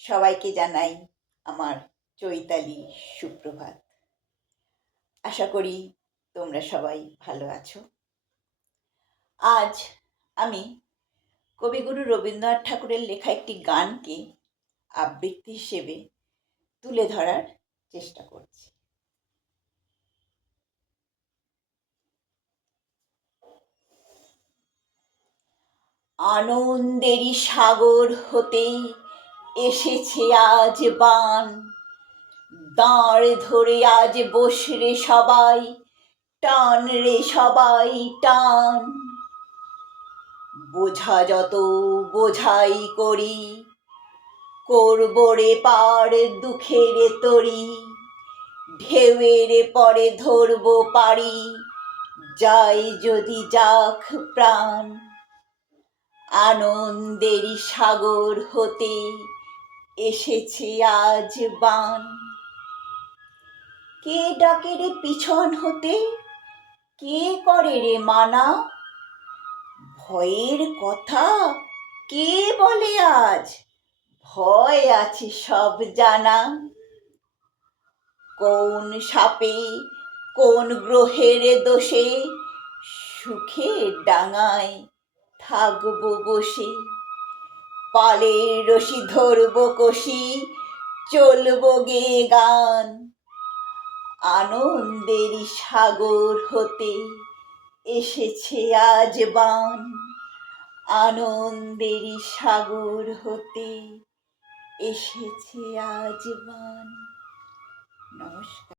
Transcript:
সবাইকে জানাই আমার চৈতালি সুপ্রভাত। আশা করি তোমরা সবাই ভালো আছো। আজ আমি কবিগুরু রবীন্দ্রনাথ ঠাকুরের লেখা একটি গানকে আবৃত্তি হিসেবে তুলে ধরার চেষ্টা করছি। আনন্দেরই সাগর হতে এসেছে আজ বান। দাঁড় ধরে আজ বসরে সবাই, টান রে সবাই টান। বোঝা যত বোঝাই করি, করব রে পার দুঃখের তরি। ঢেউয়ের পরে ধরবো পারি, যাই যদি যাক প্রাণ। আনন্দেরই সাগর হতে এসেছে আজ বান। কে ডাকে রে পিছন হতে? কে করে রে মানা? ভয়ের কথা কে বলে আজ? ভয় আছে সব জানা। কোন সাপে, কোন গ্রহের দোষে সুখে ডাঙায় থাকব বসে? পালের রশি ধরবো কষি, চলবো গে গান। আনন্দেরই সাগর হতে এসেছে আজ বান। আনন্দেরই সাগর হতে এসেছে আজ বান। নমস্কার।